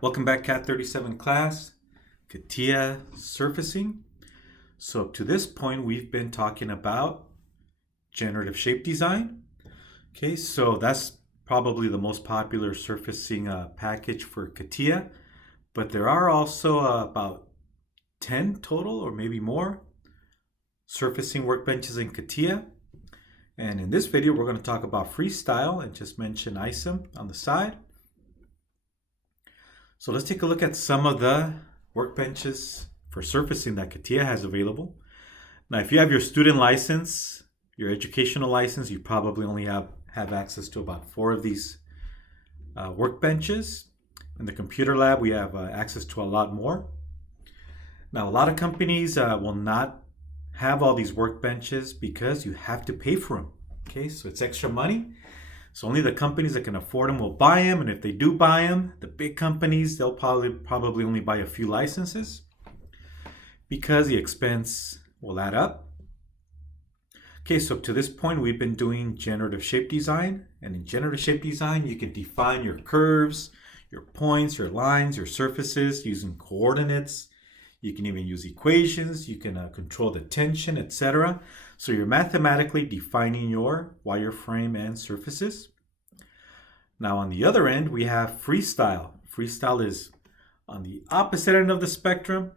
Welcome back, Cat 37 class, CATIA surfacing. So up to this point, we've been talking about generative shape design. Okay, so that's probably the most popular surfacing package for CATIA, but there are also about 10 total or maybe more surfacing workbenches in CATIA. And in this video, we're going to talk about Freestyle and just mention ISOM on the side. So let's take a look at some of the workbenches for surfacing that CATIA has available. Now, if you have your student license, your educational license, you probably only have access to about 4 of these workbenches. In the computer lab, we have access to a lot more. Now, a lot of companies will not have all these workbenches because you have to pay for them. Okay, so it's extra money. So only the companies that can afford them will buy them, and if they do buy them, the big companies, they'll probably only buy a few licenses because the expense will add up. Okay, so up to this point, we've been doing generative shape design, and in generative shape design, you can define your curves, your points, your lines, your surfaces using coordinates. You can even use equations. You can control the tension, etc. So you're mathematically defining your wireframe and surfaces. Now on the other end, we have Freestyle. Freestyle is on the opposite end of the spectrum.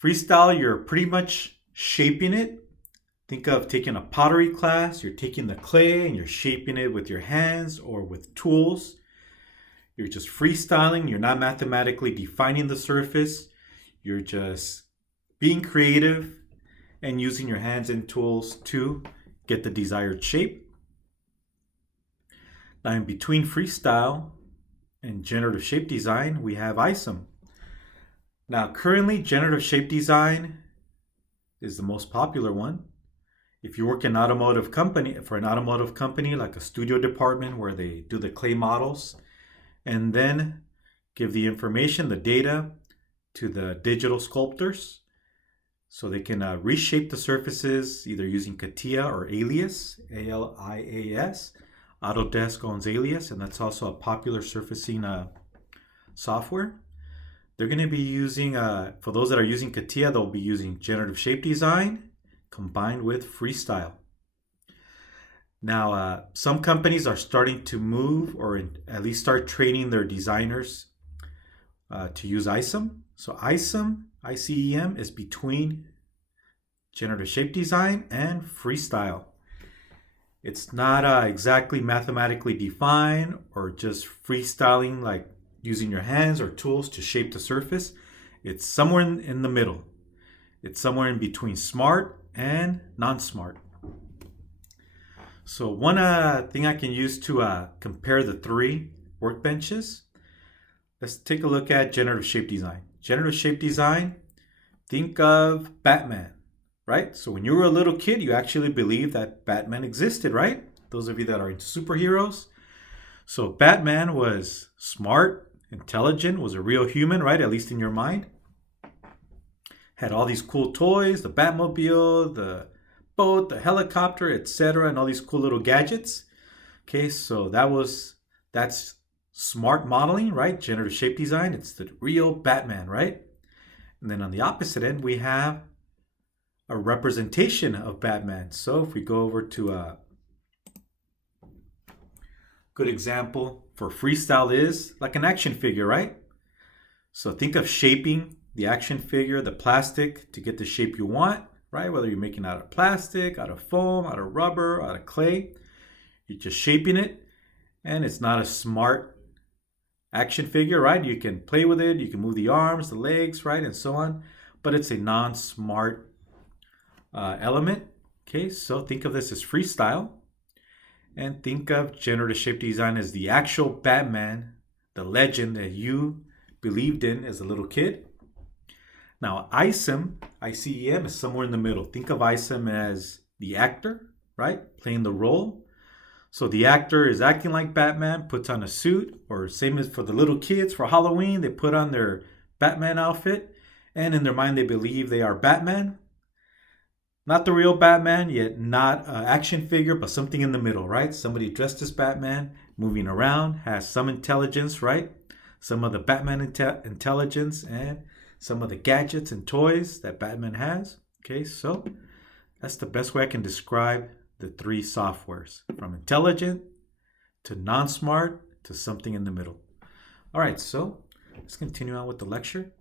Freestyle, you're pretty much shaping it. Think of taking a pottery class. You're taking the clay and you're shaping it with your hands or with tools. You're just freestyling. You're not mathematically defining the surface. You're just being creative and using your hands and tools to get the desired shape. Now, in between Freestyle and generative shape design, we have ISOM. Now, currently, generative shape design is the most popular one. If you work in an automotive company, like a studio department where they do the clay models and then give the information, the data, to the digital sculptors so they can reshape the surfaces either using CATIA or Alias, A-L-I-A-S. Autodesk owns Alias, and that's also a popular surfacing software. They're going to be using, for those that are using CATIA, they'll be using generative shape design combined with Freestyle. Now, some companies are starting to move or at least start training their designers to use ISOM. So ISOM, ICEM, is between generative shape design and Freestyle. It's not exactly mathematically defined or just freestyling like using your hands or tools to shape the surface. It's somewhere in the middle. It's somewhere in between smart and non-smart. So one thing I can use to compare the 3 workbenches, let's take a look at generative shape design. Generative shape design, think of Batman, right? So when you were a little kid, you actually believed that Batman existed, right? Those of you that are into superheroes. So Batman was smart, intelligent, was a real human, right? At least in your mind. Had all these cool toys, the Batmobile, the boat, the helicopter, etc., and all these cool little gadgets. Okay, so that's smart modeling, right? Generative shape design, it's the real Batman, right? And then on the opposite end, we have a representation of Batman. So if we go over to a good example for Freestyle is like an action figure, right? So think of shaping the action figure, the plastic, to get the shape you want, right? Whether you're making it out of plastic, out of foam, out of rubber, out of clay, you're just shaping it, and it's not a smart action figure, right? You can play with it, you can move the arms, the legs, right, and so on, but it's a non-smart element. Okay, so think of this as Freestyle, and think of generative shape design as the actual Batman, the legend that you believed in as a little kid. Now, ISOM, ICEM, is somewhere in the middle. Think of ISOM as the actor, right, playing the role. So the actor is acting like Batman, puts on a suit, or same as for the little kids for Halloween, they put on their Batman outfit, and in their mind they believe they are Batman. Not the real Batman, yet not an action figure, but something in the middle, right? Somebody dressed as Batman, moving around, has some intelligence, right? some of the Batman intelligence, and some of the gadgets and toys that Batman has. Okay, so that's the best way I can describe the three softwares, from intelligent to non-smart to something in the middle. All right, so let's continue on with the lecture.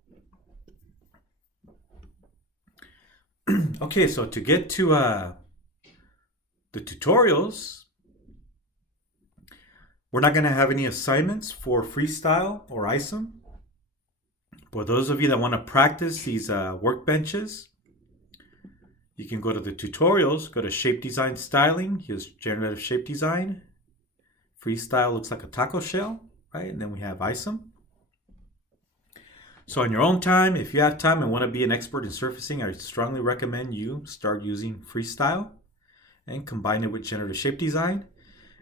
Okay, so to get to the tutorials, we're not going to have any assignments for Freestyle or ISOM. For those of you that want to practice these workbenches, you can go to the tutorials, go to Shape Design Styling. Here's Generative Shape Design. Freestyle looks like a taco shell, right? And then we have ISOM. So on your own time, if you have time and want to be an expert in surfacing, I strongly recommend you start using Freestyle and combine it with Generative Shape Design.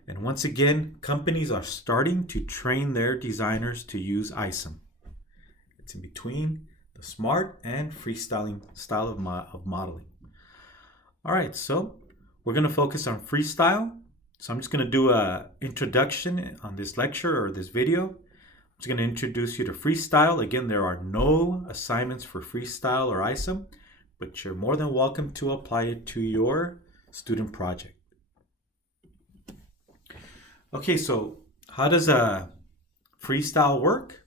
And once again, companies are starting to train their designers to use ISOM. It's in between the smart and freestyling style of modeling. All right, so we're going to focus on Freestyle. So I'm just going to do an introduction on this lecture or this video. I'm just going to introduce you to Freestyle. Again, there are no assignments for Freestyle or ISOM, but you're more than welcome to apply it to your student project. Okay, so how does a Freestyle work?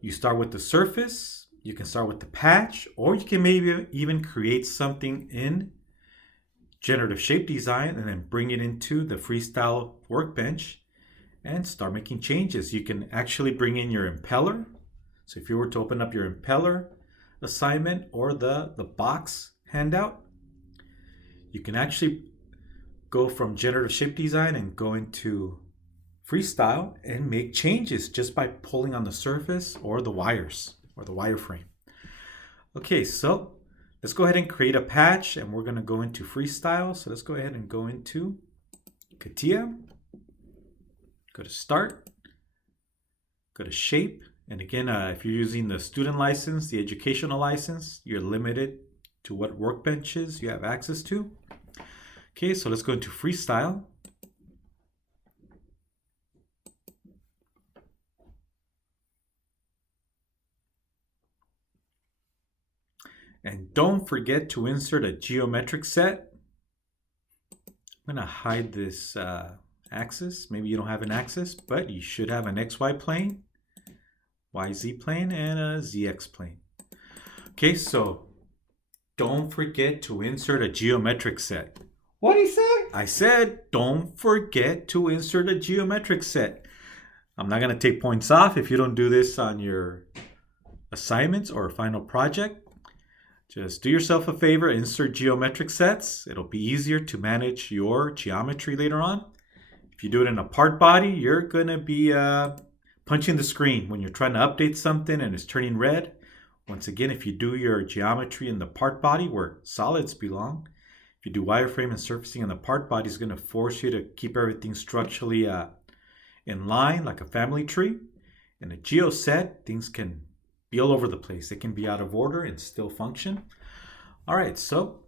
You start with the surface, you can start with the patch, or you can maybe even create something in Generative Shape Design and then bring it into the Freestyle workbench and start making changes. You can actually bring in your impeller. So if you were to open up your impeller assignment or the box handout, you can actually go from Generative Shape Design and go into Freestyle and make changes just by pulling on the surface or the wires or the wireframe. Okay, so let's go ahead and create a patch, and we're going to go into Freestyle. So let's go ahead and go into CATIA. Go to Start, go to Shape, and again, if you're using the student license, the educational license, you're limited to what workbenches you have access to. Okay, so let's go into Freestyle. And don't forget to insert a geometric set. I'm going to hide this axis. Maybe you don't have an axis, but you should have an XY plane, YZ plane, and a ZX plane. Okay, so don't forget to insert a geometric set. What did he say? I said don't forget to insert a geometric set. I'm not going to take points off if you don't do this on your assignments or final project. Just do yourself a favor, insert geometric sets. It'll be easier to manage your geometry later on. If you do it in a part body, you're going to be punching the screen when you're trying to update something and it's turning red. Once again, if you do your geometry in the part body where solids belong, if you do wireframe and surfacing in the part body, it's going to force you to keep everything structurally in line like a family tree. In a geo set, things can be all over the place. They can be out of order and still function. All right, so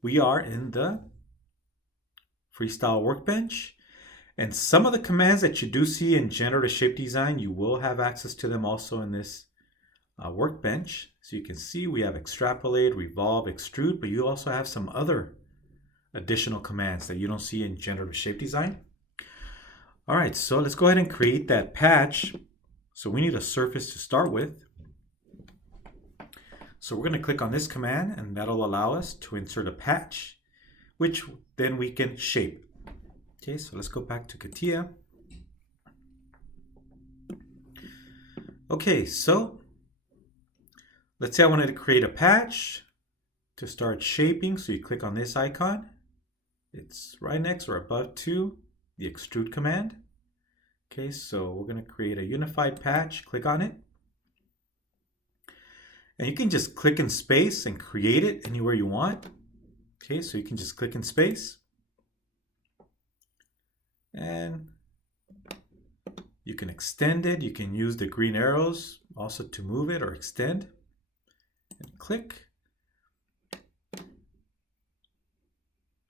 we are in the Freestyle workbench, and some of the commands that you do see in Generative Shape Design, you will have access to them also in this workbench. So you can see we have extrapolate, revolve, extrude, but you also have some other additional commands that you don't see in Generative Shape Design. All right, so let's go ahead and create that patch. So we need a surface to start with. So we're going to click on this command, and that'll allow us to insert a patch, which then we can shape. Okay, so let's go back to CATIA. Okay, so let's say I wanted to create a patch to start shaping. So you click on this icon. It's right next or above to the extrude command. Okay, so we're going to create a unified patch. Click on it. And you can just click in space and create it anywhere you want. Okay, so you can just click in space. And you can extend it. You can use the green arrows also to move it or extend. And click.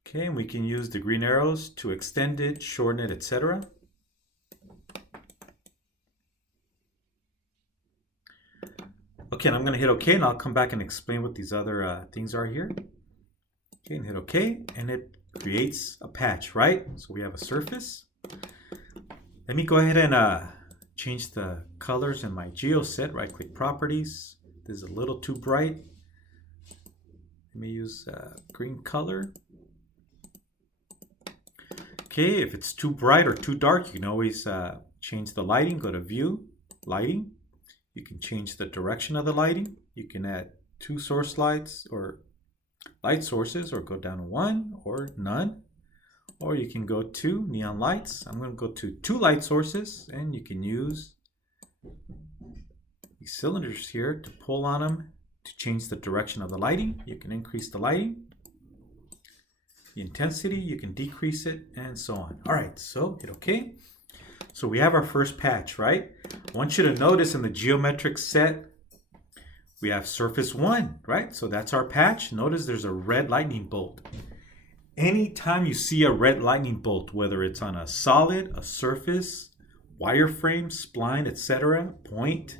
Okay, and we can use the green arrows to extend it, shorten it, etc. Okay, and I'm going to hit OK, and I'll come back and explain what these other things are here. Okay, and hit OK, and it creates a patch, right? So we have a surface. Let me go ahead and change the colors in my geo set. Right-click Properties. This is a little too bright. Let me use green color. Okay, if it's too bright or too dark, you can always change the lighting. Go to View, Lighting. You can change the direction of the lighting. You can add 2 source lights or light sources, or go down to 1 or none. Or you can go to neon lights. I'm going to go to 2 light sources, and you can use these cylinders here to pull on them to change the direction of the lighting. You can increase the lighting, the intensity, you can decrease it, and so on. All right, so hit OK. So we have our first patch, right? I want you to notice in the geometric set, we have surface 1, right? So that's our patch. Notice there's a red lightning bolt. Anytime you see a red lightning bolt, whether it's on a solid, a surface, wireframe, spline, etc., point,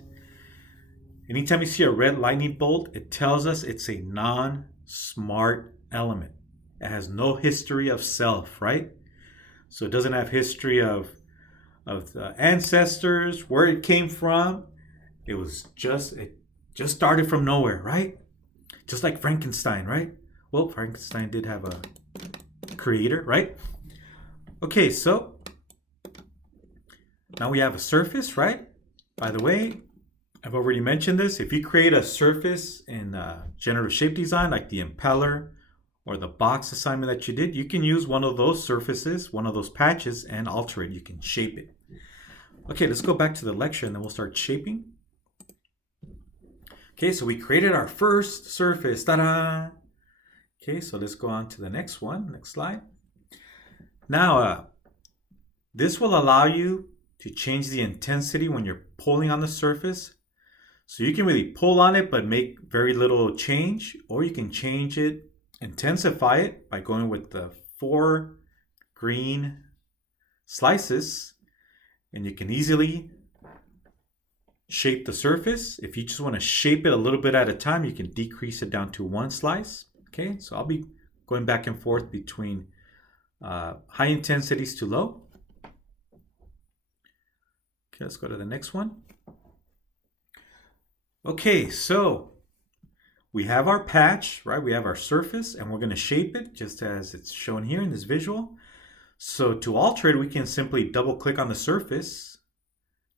anytime you see a red lightning bolt, it tells us it's a non-smart element. It has no history of self, right? So it doesn't have history of the ancestors, where it came from. It just started from nowhere, right? Just like Frankenstein, right? Well, Frankenstein did have a creator, right? Okay, so now we have a surface, right? By the way, I've already mentioned this. If you create a surface in generative shape design, like the impeller or the box assignment that you did, you can use one of those surfaces, one of those patches, and alter it. You can shape it. Okay, let's go back to the lecture, and then we'll start shaping. Okay, so we created our first surface. Ta-da! Okay, so let's go on to the next one. Next slide. Now, this will allow you to change the intensity when you're pulling on the surface. So you can really pull on it, but make very little change, or you can change it, intensify it by going with the 4 green slices, and you can easily shape the surface. If you just want to shape it a little bit at a time, you can decrease it down to 1 slice. Okay, so I'll be going back and forth between high intensities to low. Okay, let's go to the next one. Okay, so we have our patch, right? We have our surface, and we're going to shape it just as it's shown here in this visual. So to alter it, we can simply double click on the surface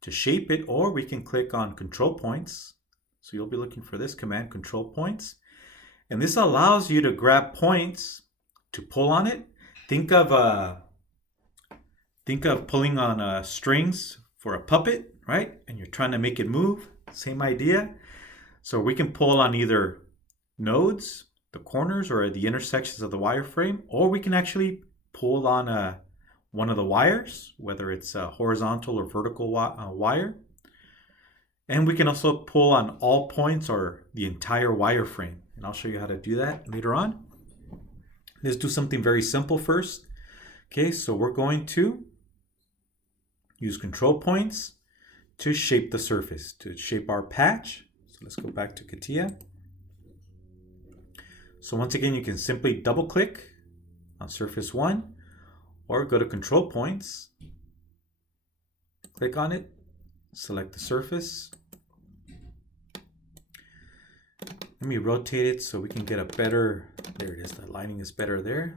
to shape it, or we can click on control points. So you'll be looking for this command, control points. And this allows you to grab points to pull on it. Think of pulling on strings for a puppet, right? And you're trying to make it move. Same idea. So we can pull on either nodes, the corners, or the intersections of the wireframe, or we can actually pull on one of the wires, whether it's a horizontal or vertical wire. And we can also pull on all points or the entire wireframe. And I'll show you how to do that later on. Let's do something very simple first. Okay, so we're going to use control points to shape the surface, to shape our patch. So let's go back to CATIA. So once again, you can simply double click on surface 1, or go to control points, click on it, select the surface. Let me rotate it so we can get a better, there it is, the lighting is better there.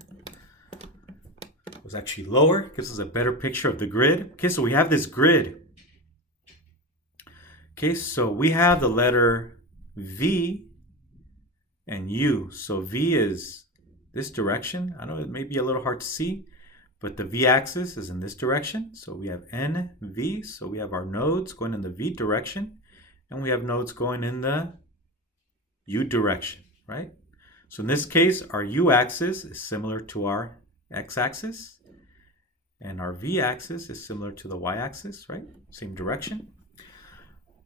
It was actually lower, gives us a better picture of the grid. Okay, so we have this grid. Okay, so we have the letter V and U. So V is this direction. I know it may be a little hard to see, but the V axis is in this direction. So we have N, V. So we have our nodes going in the V direction, and we have nodes going in the U direction, right? So in this case, our U axis is similar to our X axis, and our V axis is similar to the Y axis, right? Same direction.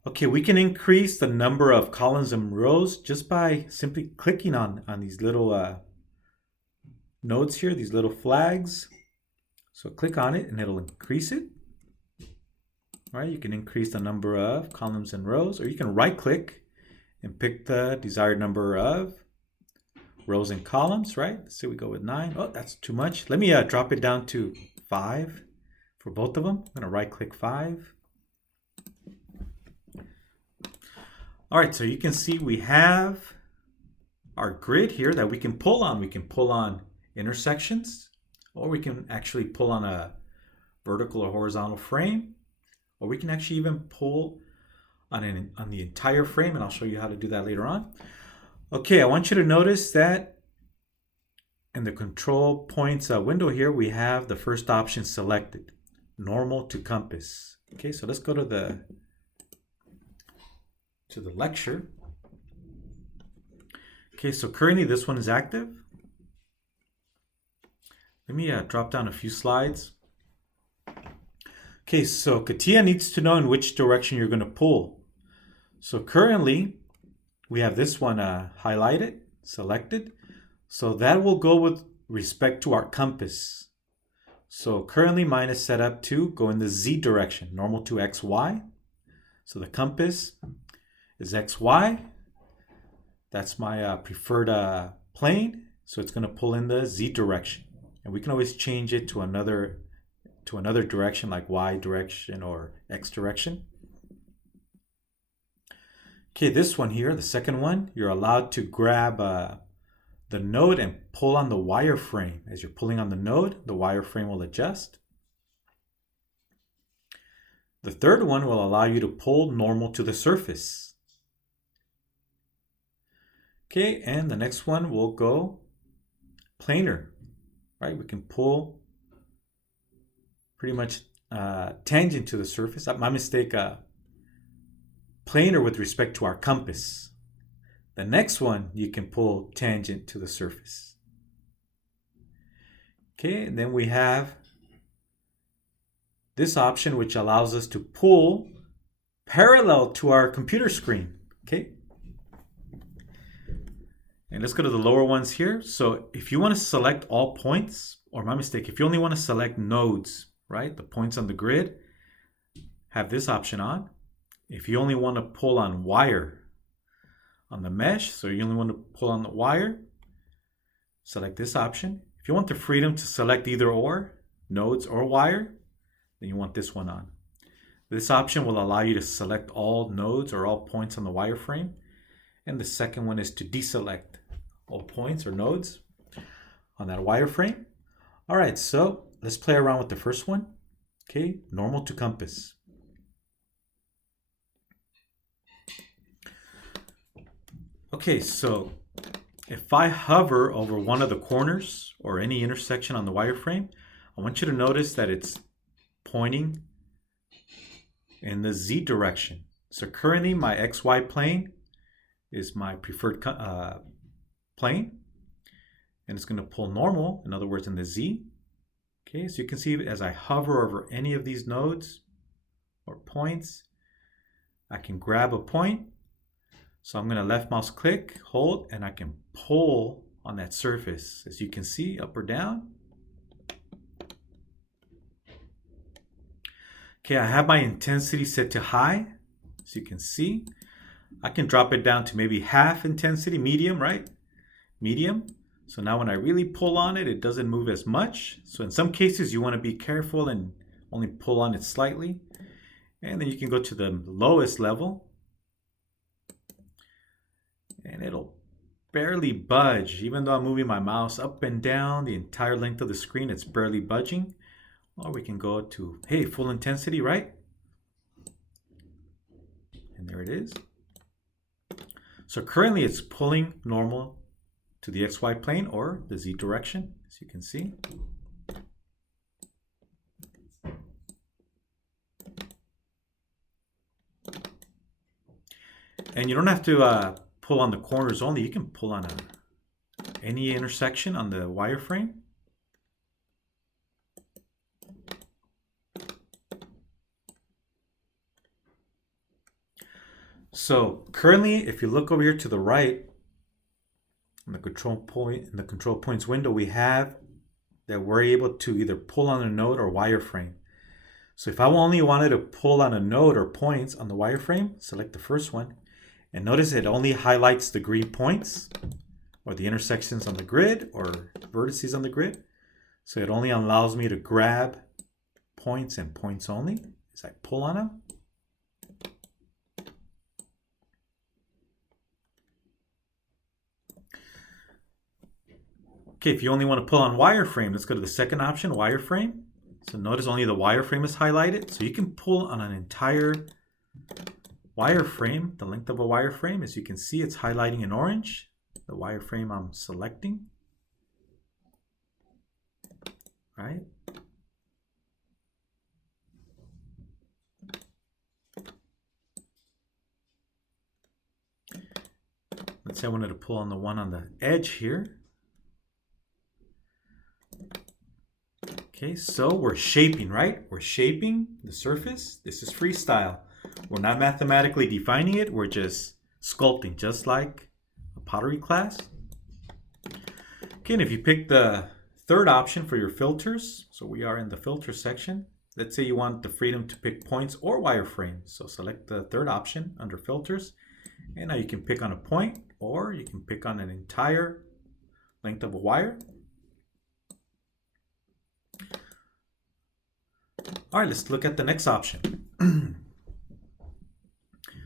Okay, we can increase the number of columns and rows just by simply clicking on these little nodes here, these little flags. So click on it and it'll increase it. All right, you can increase the number of columns and rows, or you can right click and pick the desired number of rows and columns, right? Let's say we go with 9. Oh, that's too much. Let me drop it down to 5 for both of them. I'm going to right click 5. All right, so you can see we have our grid here that we can pull on. We can pull on intersections, or we can actually pull on a vertical or horizontal frame, or we can actually even pull on the entire frame, and I'll show you how to do that later on. Okay, I want you to notice that in the control points window here, we have the first option selected, normal to compass. Okay, so let's go to the lecture. Okay, so currently this one is active. Let me drop down a few slides. Okay, so CATIA needs to know in which direction you're going to pull. So currently, we have this one highlighted, selected. So that will go with respect to our compass. So currently mine is set up to go in the Z direction, normal to XY. So the compass is XY. That's my preferred plane. So it's going to pull in the Z direction. And we can always change it to another direction, like Y direction or X direction. Okay, this one here, the second one, you're allowed to grab the node and pull on the wireframe. As you're pulling on the node, the wireframe will adjust. The third one will allow you to pull normal to the surface. Okay, and the next one will go planar, right? We can pull pretty much tangent to the surface. My mistake, planar with respect to our compass. The next one, you can pull tangent to the surface. Okay, and then we have this option, which allows us to pull parallel to our computer screen. Okay. And let's go to the lower ones here. So if you want to select all points, or my mistake, if you only want to select nodes, right, the points on the grid, have this option on. If you only want to pull on wire on the mesh, so you only want to pull on the wire, select this option. If you want the freedom to select either or, nodes or wire, then you want this one on. This option will allow you to select all nodes or all points on the wireframe. And the second one is to deselect all points or nodes on that wireframe. All right, so let's play around with the first one. Okay, normal to compass. Okay, so if I hover over one of the corners or any intersection on the wireframe, I want you to notice that it's pointing in the Z direction. So currently my XY plane is my preferred plane, and it's going to pull normal, in other words, in the Z. Okay, so you can see as I hover over any of these nodes or points, I can grab a point. So I'm going to left mouse click, hold, and I can pull on that surface, as you can see, up or down. Okay, I have my intensity set to high, as you can see. I can drop it down to maybe half intensity, medium, right? Medium. So now when I really pull on it, it doesn't move as much. So in some cases, you want to be careful and only pull on it slightly. And then you can go to the lowest level. And it'll barely budge. Even though I'm moving my mouse up and down the entire length of the screen, it's barely budging. Or we can go to, hey, full intensity, right? And there it is. So currently it's pulling normal to the XY plane or the Z direction, as you can see. And you don't have to pull on the corners only. You can pull on any intersection on the wireframe. So currently, if you look over here to the right, in the control points window, we have that we're able to either pull on a node or wireframe. So if I only wanted to pull on a node or points on the wireframe, select the first one. And notice it only highlights the green points or the intersections on the grid or vertices on the grid. So it only allows me to grab points and points only as I pull on them. Okay, if you only want to pull on wireframe, let's go to the second option, wireframe. So notice only the wireframe is highlighted. So you can pull on an entire wireframe, the length of a wireframe. As you can see, it's highlighting in orange, the wireframe I'm selecting. All right. Let's say I wanted to pull on the one on the edge here. Okay, so we're shaping, right? We're shaping the surface. This is freestyle. We're not mathematically defining it. We're just sculpting, just like a pottery class. Okay, and if you pick the third option for your filters, so we are in the filter section. Let's say you want the freedom to pick points or wireframes. So select the third option under filters. And now you can pick on a point or you can pick on an entire length of a wire. All right, let's look at the next option.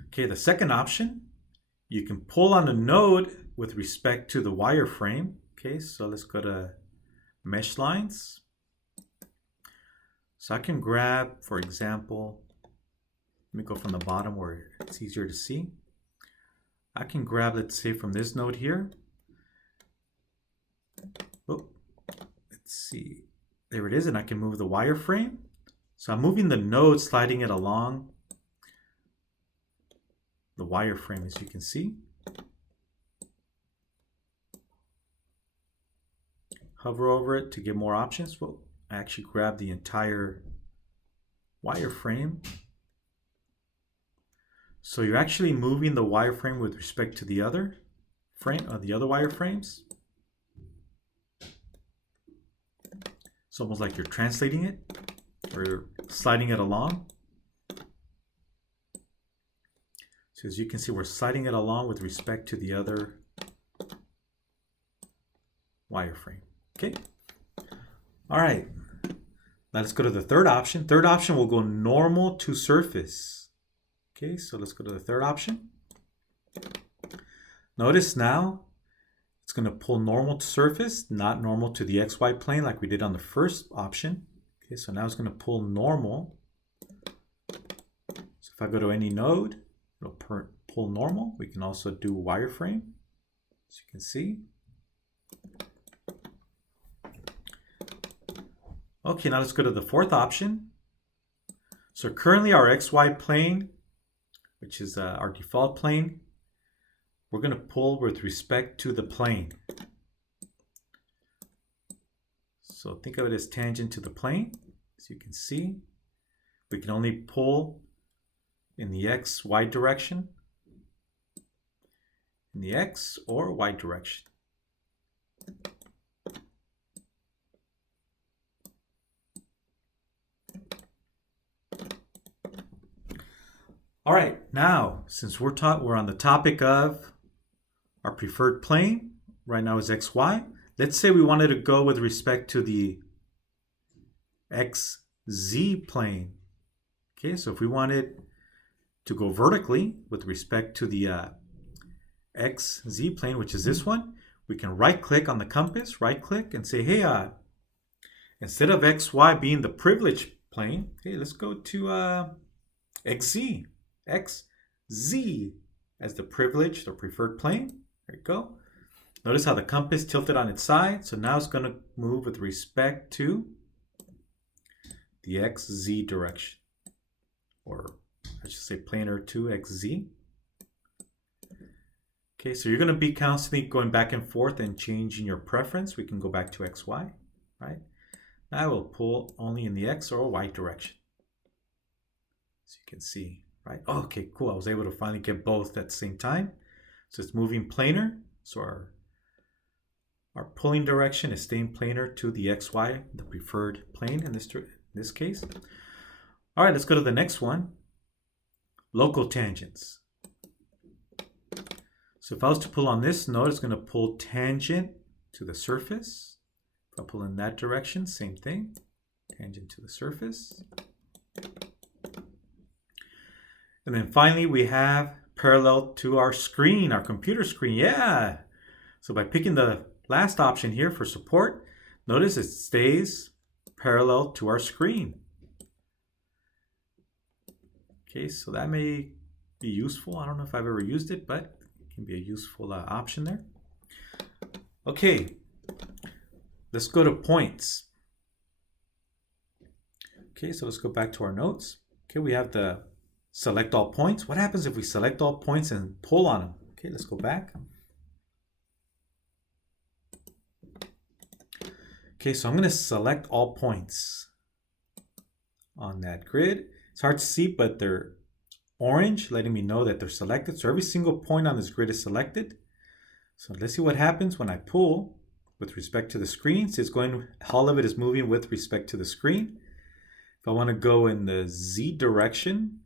Okay, the second option, you can pull on a node with respect to the wireframe. Okay, so let's go to mesh lines. So I can grab, for example, let me go from the bottom where it's easier to see. I can grab, let's say, from this node here. Oh, let's see. There it is, and I can move the wireframe. So I'm moving the node, sliding it along the wireframe, as you can see. Hover over it to get more options. Well, I actually grab the entire wireframe. So you're actually moving the wireframe with respect to the other frame, the other wireframes. It's almost like you're translating it or you're sliding it along. So as you can see, we're sliding it along with respect to the other wireframe. Okay. All right. Now let's go to the third option. Third option will go normal to surface. Okay, so let's go to the third option. Notice now it's going to pull normal to surface, not normal to the XY plane like we did on the first option. Okay, so now it's going to pull normal. So if I go to any node, it'll pull normal. We can also do wireframe, as you can see. Okay, now let's go to the fourth option. So currently our XY plane, which is our default plane, we're going to pull with respect to the plane. So think of it as tangent to the plane. As you can see, we can only pull in the X, Y direction, in the X or Y direction. All right, now, since we're on the topic of our preferred plane, right now is XY. Let's say we wanted to go with respect to the XZ plane. Okay, so if we wanted to go vertically with respect to the XZ plane, which is this one, we can right click on the compass, right click and say, hey, instead of XY being the privileged plane, hey, let's go to XZ. XZ as the privileged or preferred plane. There you go. Notice how the compass tilted on its side. So now it's going to move with respect to the XZ direction. Or I should say planar to XZ. Okay, so you're going to be constantly going back and forth and changing your preference. We can go back to XY, right? Now I will pull only in the X or Y direction. As you can see. Right? Oh, okay, cool. I was able to finally get both at the same time. So it's moving planar. So our pulling direction is staying planar to the XY, the preferred plane in this case. All right, let's go to the next one. Local tangents. So if I was to pull on this node, it's going to pull tangent to the surface. If I pull in that direction, same thing, tangent to the surface. And then finally, we have parallel to our screen, our computer screen. Yeah. So by picking the last option here for support, notice it stays parallel to our screen. Okay, so that may be useful. I don't know if I've ever used it, but it can be a useful option there. Okay, let's go to points. Okay, so let's go back to our notes. Okay, we have the select all points. What happens if we select all points and pull on them? Okay, let's go back. Okay, so I'm going to select all points on that grid. It's hard to see, but they're orange, letting me know that they're selected. So every single point on this grid is selected. So let's see what happens when I pull with respect to the screen. So it's going, all of it is moving with respect to the screen. If I want to go in the Z direction,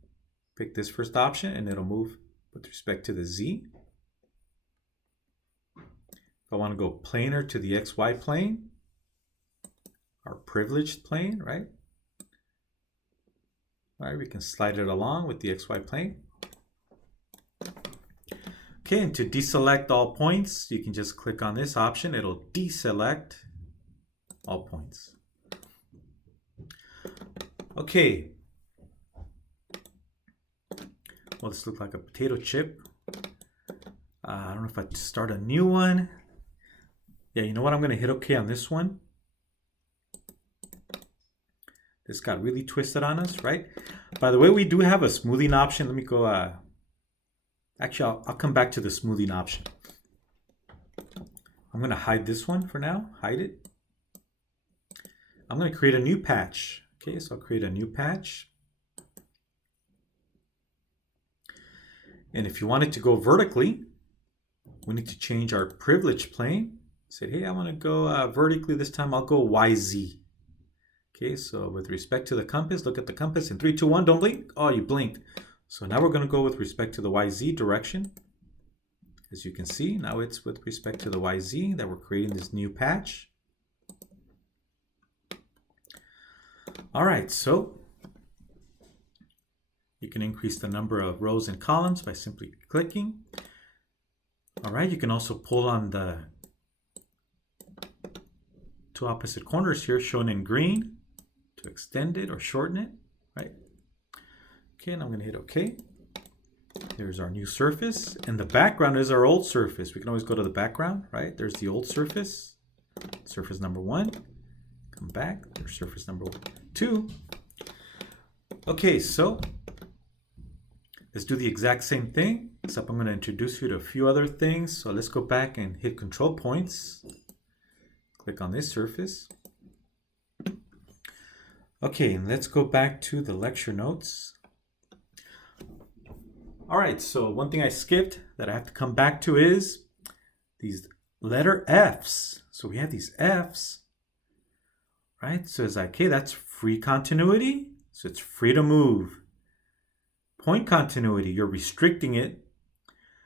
pick this first option and it'll move with respect to the Z. If I want to go planar to the XY plane, our privileged plane, right? All right, we can slide it along with the XY plane. Okay, and to deselect all points, you can just click on this option. It'll deselect all points. Okay. Well, this looks like a potato chip. I don't know if I start a new one. Yeah, you know what? I'm going to hit OK on this one. This got really twisted on us, right? By the way, we do have a smoothing option. Let me go. Actually, I'll come back to the smoothing option. I'm going to hide this one for now. Hide it. I'm going to create a new patch. Okay, so I'll create a new patch. And if you want it to go vertically, we need to change our privilege plane. Say, hey, I want to go vertically this time. I'll go YZ. Okay, so with respect to the compass, look at the compass in 3, 2, 1, don't blink. Oh, you blinked. So now we're going to go with respect to the YZ direction. As you can see, now it's with respect to the YZ that we're creating this new patch. All right, so you can increase the number of rows and columns by simply clicking. All right, you can also pull on the two opposite corners here shown in green to extend it or shorten it, right? Okay, and I'm going to hit OK. There's our new surface, and the background is our old surface. We can always go to the background, right? There's the old surface, surface number 1. Come back, there's surface number 2. Okay, so let's do the exact same thing, except I'm going to introduce you to a few other things. So let's go back and hit control points. Click on this surface. Okay, and let's go back to the lecture notes. All right, so one thing I skipped that I have to come back to is these letter Fs. So we have these Fs, right? So it's like, okay, that's free continuity. So it's free to move. Point continuity, you're restricting it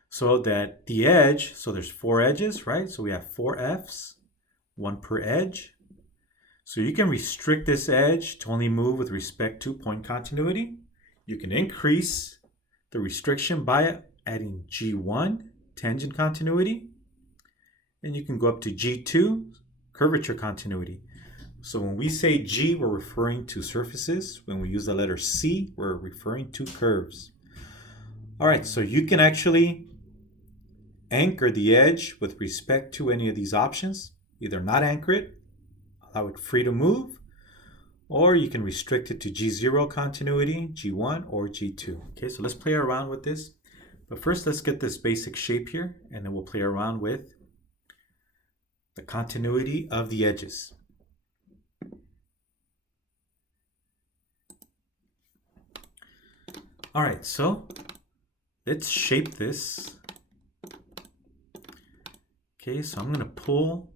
so that the edge, so there's 4 edges, right? So we have 4 Fs, 1 per edge. So you can restrict this edge to only move with respect to point continuity. You can increase the restriction by adding G1, tangent continuity. And you can go up to G2, curvature continuity. So when we say G, we're referring to surfaces. When we use the letter C, we're referring to curves. All right, so you can actually anchor the edge with respect to any of these options. Either not anchor it, allow it free to move, or you can restrict it to G0 continuity, G1, or G2. Okay, so let's play around with this. But first, let's get this basic shape here, and then we'll play around with the continuity of the edges. All right, so let's shape this. Okay, so I'm going to pull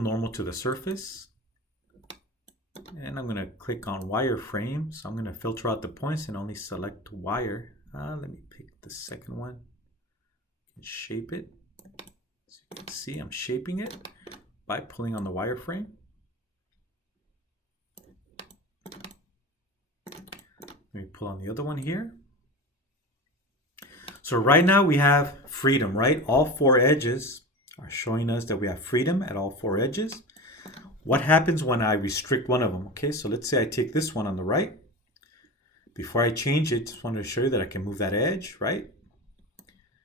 normal to the surface, and I'm going to click on wireframe. So I'm going to filter out the points and only select wire Let me pick the second one and shape it. So you can see I'm shaping it by pulling on the wireframe. Let me pull on the other one here. So right now we have freedom, right? All four edges are showing us that we have freedom at all four edges. What happens when I restrict one of them? Okay, so let's say I take this one on the right. Before I change it, just wanted to show you that I can move that edge, right?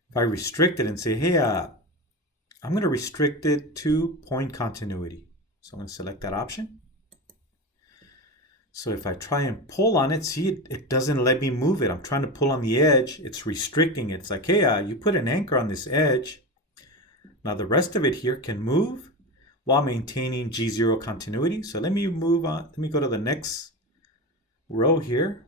If I restrict it and say, hey, I'm going to restrict it to point continuity. So I'm going to select that option. So if I try and pull on it, see, it doesn't let me move it. I'm trying to pull on the edge. It's restricting it. It's like, hey, you put an anchor on this edge. Now the rest of it here can move while maintaining G0 continuity. So let me move on. Let me go to the next row here.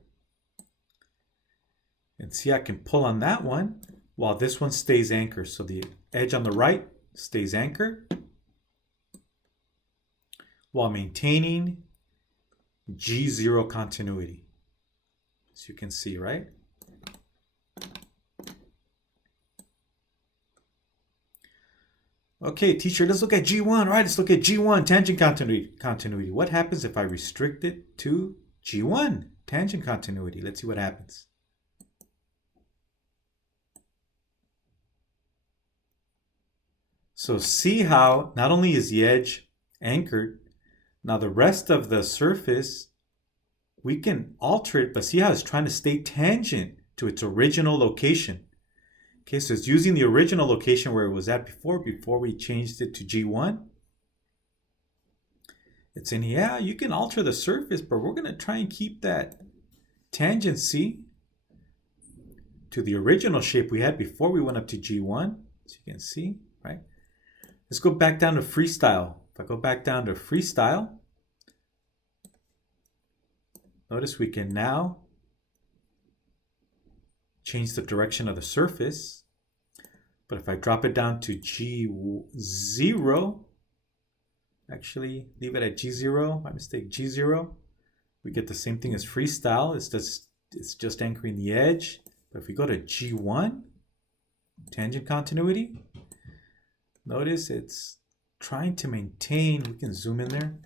And see, I can pull on that one while this one stays anchored. So the edge on the right stays anchored while maintaining G0 continuity. As you can see, right? Okay, teacher, let's look at G1. All right, let's look at G1, tangent continuity. What happens if I restrict it to G1, tangent continuity? Let's see what happens. So see how not only is the edge anchored, now the rest of the surface, we can alter it, but see how it's trying to stay tangent to its original location. Okay, so it's using the original location where it was at before we changed it to G1. It's saying, yeah, you can alter the surface, but we're going to try and keep that tangency to the original shape we had before we went up to G1. So you can see, right? Let's go back down to Freestyle. If I go back down to Freestyle, notice we can now change the direction of the surface. But if I drop it down to G0, actually leave it at G0, my mistake, G0, we get the same thing as Freestyle. It's just anchoring the edge. But if we go to G1, tangent continuity, notice it's trying to maintain, we can zoom in there.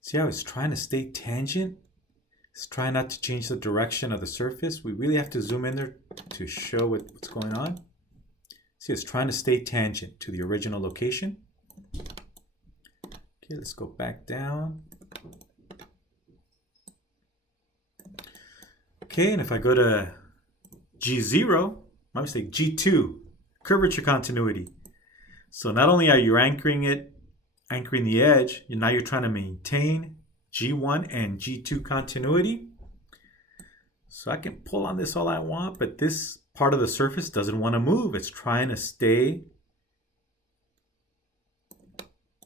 See how it's trying to stay tangent? It's trying not to change the direction of the surface. We really have to zoom in there to show what's going on. See, it's trying to stay tangent to the original location. Okay, let's go back down. Okay, and if I go to G0, my mistake, G2, curvature continuity. So not only are you anchoring the edge, now you're trying to maintain G1 and G2 continuity. So I can pull on this all I want, but this part of the surface doesn't want to move. It's trying to stay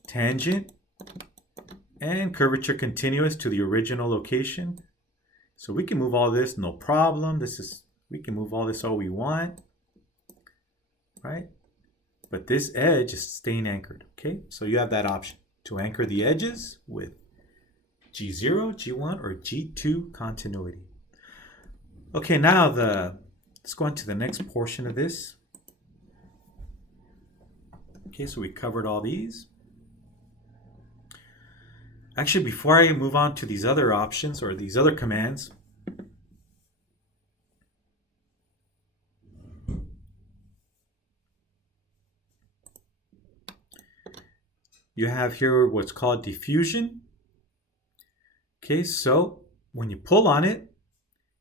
tangent and curvature continuous to the original location. So we can move all this, no problem. We can move all this all we want, right? But this edge is staying anchored, okay? So you have that option to anchor the edges with G0, G1, or G2 continuity. Okay, now let's go on to the next portion of this. Okay, so we covered all these. Actually, before I move on to these other options or these other commands, you have here what's called diffusion. Okay, so when you pull on it,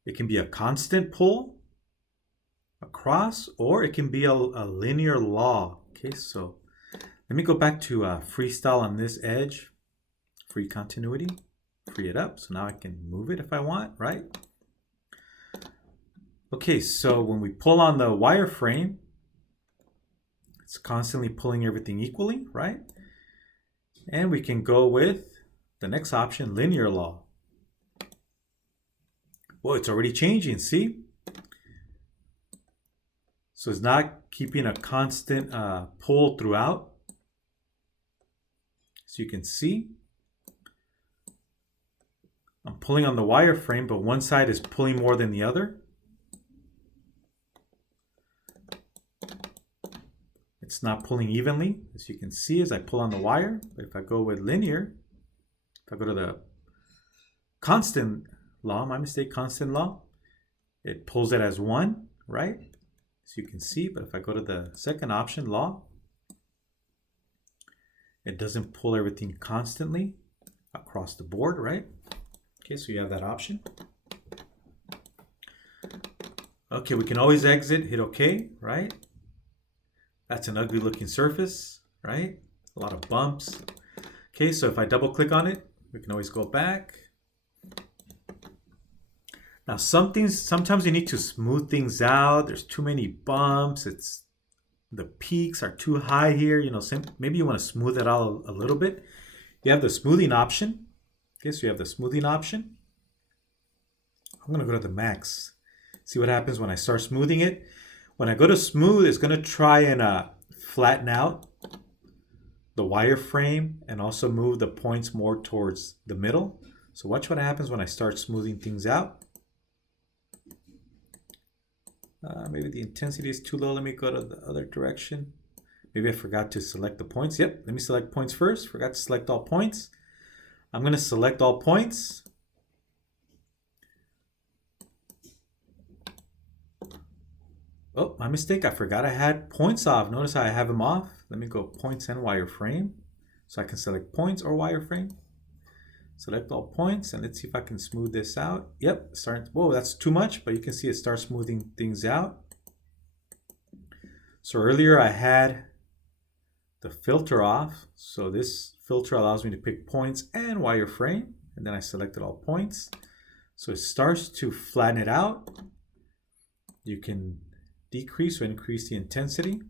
it can be a constant pull across, or it can be a linear law. Okay, so let me go back to Freestyle on this edge. Free continuity, free it up. So now I can move it if I want, right? Okay, so when we pull on the wireframe, it's constantly pulling everything equally, right? And we can go with the next option, linear law. Well, it's already changing, see? So it's not keeping a constant pull throughout. So you can see, I'm pulling on the wireframe, but one side is pulling more than the other. It's not pulling evenly, as you can see as I pull on the wire. But if I go with linear, if I go to the constant law, my mistake, constant law, it pulls it as one, right? As you can see, but if I go to the second option, law, it doesn't pull everything constantly across the board, right? Okay, so you have that option. Okay, we can always exit, hit OK, right? That's an ugly looking surface, right? A lot of bumps. Okay, so if I double click on it, we can always go back. Now sometimes you need to smooth things out. There's too many bumps. The peaks are too high here. You know, maybe you want to smooth it out a little bit. You have the smoothing option. Okay, so you have the smoothing option. I'm gonna go to the max. See what happens when I start smoothing it. When I go to smooth, it's gonna try and flatten out the wireframe and also move the points more towards the middle. So watch what happens when I start smoothing things out. Maybe the intensity is too low. Let me go to the other direction. Maybe I forgot to select the points. Yep, let me select points first. Forgot to select all points. I'm going to select all points. Oh, my mistake. I forgot I had points off. Notice how I have them off. Let me go points and wireframe. So I can select points or wireframe. Select all points and let's see if I can smooth this out. Yep, whoa, that's too much, but you can see it starts smoothing things out. So earlier I had the filter off. So this filter allows me to pick points and wireframe, and then I selected all points. So it starts to flatten it out. You can decrease or increase the intensity.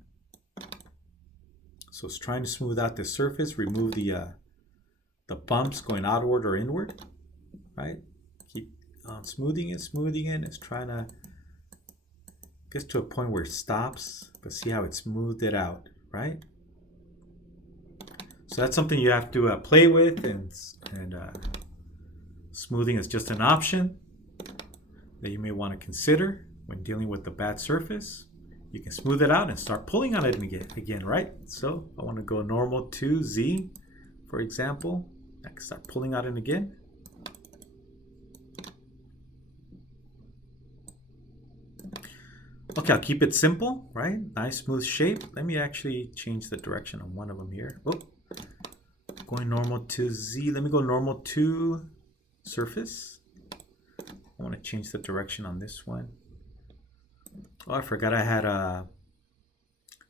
So it's trying to smooth out the surface, remove the bumps going outward or inward, right? Keep on smoothing it. It's trying to get to a point where it stops, but see how it smoothed it out, right? So that's something you have to play with, and smoothing is just an option that you may want to consider when dealing with the bad surface. You can smooth it out and start pulling on it again, right? So I want to go normal to Z, for example. I can start pulling on it again. Okay, I'll keep it simple, right? Nice smooth shape. Let me actually change the direction on one of them here. Oh, going normal to Z. Let me go normal to surface. I want to change the direction on this one. Oh, I forgot I had a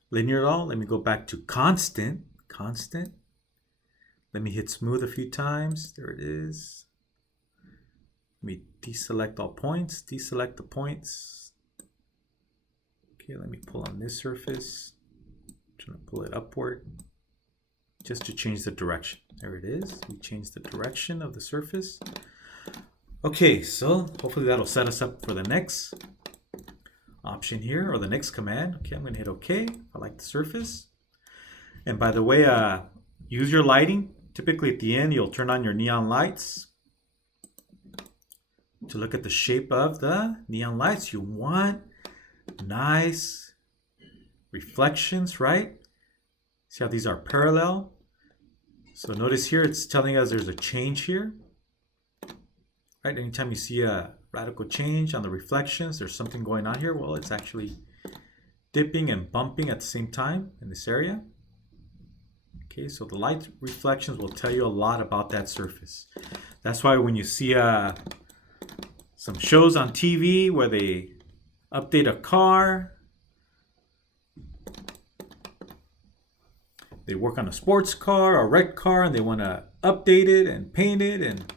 linear law. Let me go back to constant. Let me hit smooth a few times. There it is. Let me deselect all points. Deselect the points. Okay, let me pull on this surface. I'm trying to pull it upward just to change the direction. There it is. We changed the direction of the surface. Okay, so hopefully that'll set us up for the next option here, or the next command. Okay, I'm going to hit OK. I like the surface. And by the way, use your lighting. Typically at the end, you'll turn on your neon lights to look at the shape of the neon lights. You want nice reflections, right? See how these are parallel? So notice here, it's telling us there's a change here, right? Anytime you see a radical change on the reflections, there's something going on here. Well, it's actually dipping and bumping at the same time in this area. Okay, so the light reflections will tell you a lot about that surface. That's why when you see some shows on TV where they update a car, they work on a sports car or a wrecked car and they want to update it and paint it, and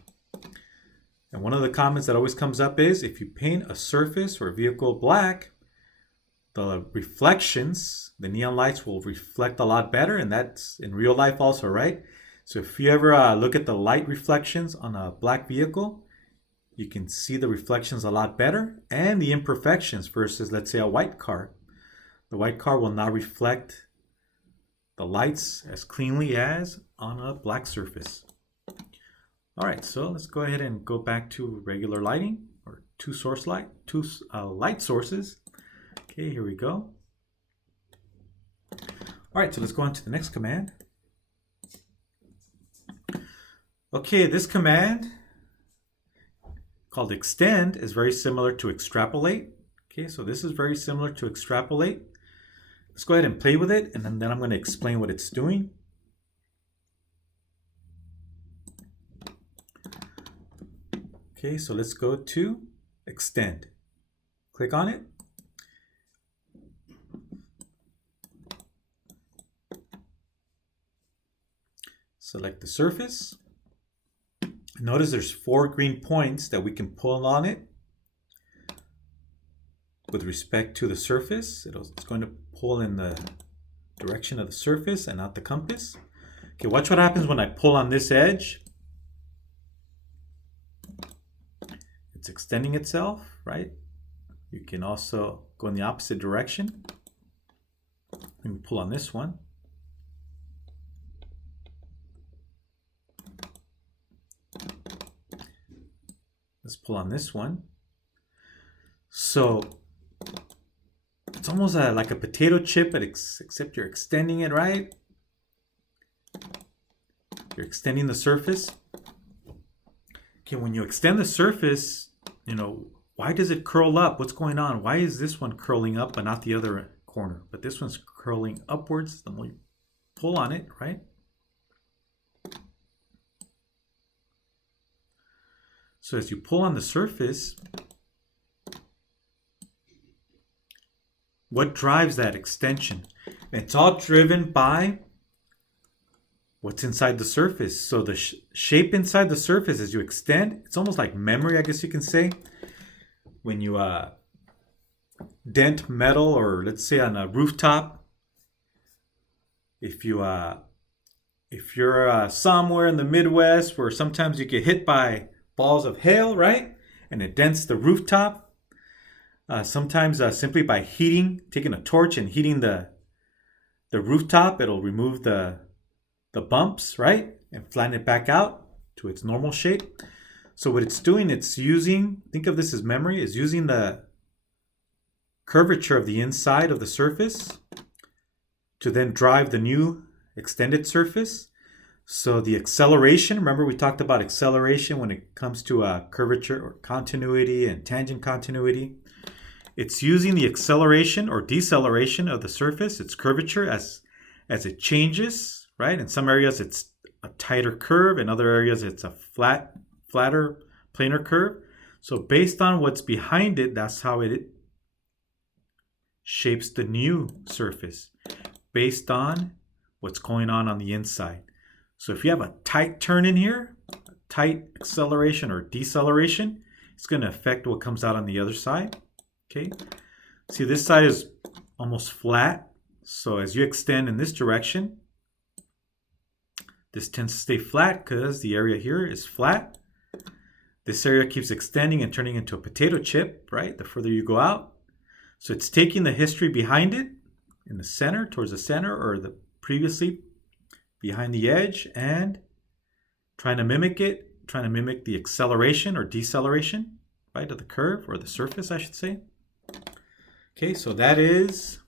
one of the comments that always comes up is if you paint a surface or a vehicle black, the reflections, the neon lights will reflect a lot better, and that's in real life also, right? So if you ever look at the light reflections on a black vehicle, you can see the reflections a lot better and the imperfections versus, let's say, a white car. The white car will not reflect the lights as cleanly as on a black surface. All right, so let's go ahead and go back to regular lighting or two light sources. Okay, here we go. All right, so let's go on to the next command. Okay, this command called extend is very similar to extrapolate. Okay, so this is very similar to extrapolate. Let's go ahead and play with it, and then I'm going to explain what it's doing. Okay, so let's go to extend. Click on it. Select the surface. Notice there's 4 green points that we can pull on it with respect to the surface. It's going to pull in the direction of the surface and not the compass. Okay, watch what happens when I pull on this edge. It's extending itself, right? You can also go in the opposite direction. Let me pull on this one. Let's pull on this one. So it's almost like a potato chip, but except you're extending it, right? You're extending the surface. Okay, when you extend the surface, why does it curl up? What's going on? Why is this one curling up but not the other corner? But this one's curling upwards the more you pull on it, right? So as you pull on the surface, what drives that extension? It's all driven by what's inside the surface. So the shape inside the surface as you extend, it's almost like memory, I guess you can say. When you dent metal, or let's say on a rooftop, if you're somewhere in the Midwest where sometimes you get hit by balls of hail, right? And it dents the rooftop. Sometimes simply by taking a torch and heating the rooftop, it'll remove the bumps, right? And flatten it back out to its normal shape. So what it's doing, think of this as memory, is using the curvature of the inside of the surface to then drive the new extended surface. So the acceleration, remember we talked about acceleration when it comes to curvature or continuity and tangent continuity. It's using the acceleration or deceleration of the surface, its curvature, as it changes, right? In some areas it's a tighter curve, in other areas it's a flatter, planar curve. So based on what's behind it, that's how it shapes the new surface, based on what's going on the inside. So if you have a tight turn in here, tight acceleration or deceleration, it's going to affect what comes out on the other side. Okay, see this side is almost flat. So as you extend in this direction, this tends to stay flat because the area here is flat. This area keeps extending and turning into a potato chip, right? The further you go out. So it's taking the history behind it in the center, towards the center, or the previously behind the edge, and trying to mimic the acceleration or deceleration, right, of the curve, or the surface, I should say. Okay, so that is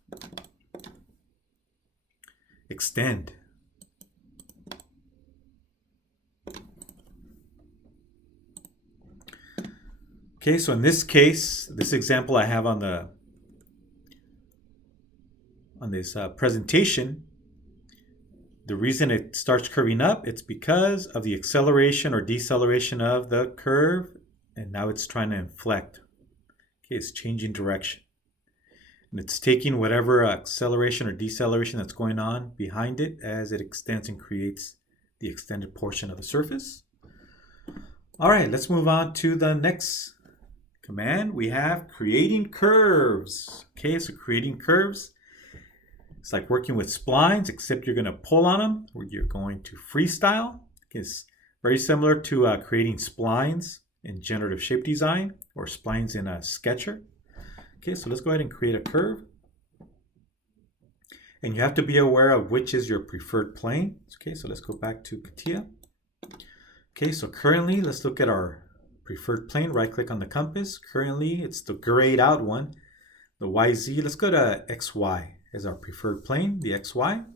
extend. Okay, so in this case, this example I have on this presentation, the reason it starts curving up, it's because of the acceleration or deceleration of the curve, and now it's trying to inflect. Okay, it's changing direction. And it's taking whatever acceleration or deceleration that's going on behind it as it extends and creates the extended portion of the surface. All right, let's move on to the next command. We have creating curves. Okay, so creating curves. It's like working with splines, except you're going to pull on them, or you're going to freestyle. It's very similar to creating splines in generative shape design or splines in a sketcher. Okay, so let's go ahead and create a curve. And you have to be aware of which is your preferred plane. Okay, so let's go back to CATIA. Okay, so currently, let's look at our preferred plane. Right click on the compass. Currently, it's the grayed out one, the YZ. Let's go to XY as our preferred plane, the XY.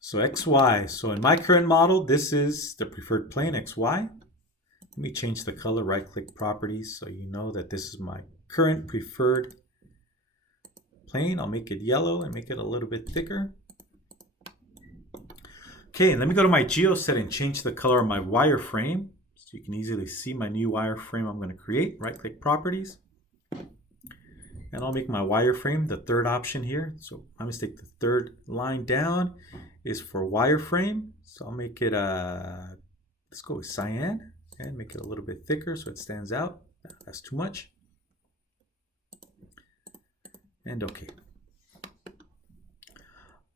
So XY, so in my current model, this is the preferred plane, XY. Let me change the color, right click properties, so you know that this is my current preferred plane. I'll make it yellow and make it a little bit thicker. Okay, let me go to my geoset and change the color of my wireframe so you can easily see my new wireframe I'm going to create. Right click properties. And I'll make my wireframe the third option here. So my mistake, the third line down is for wireframe. So I'll make it, let's go with cyan and make it a little bit thicker so it stands out. That's too much. And okay.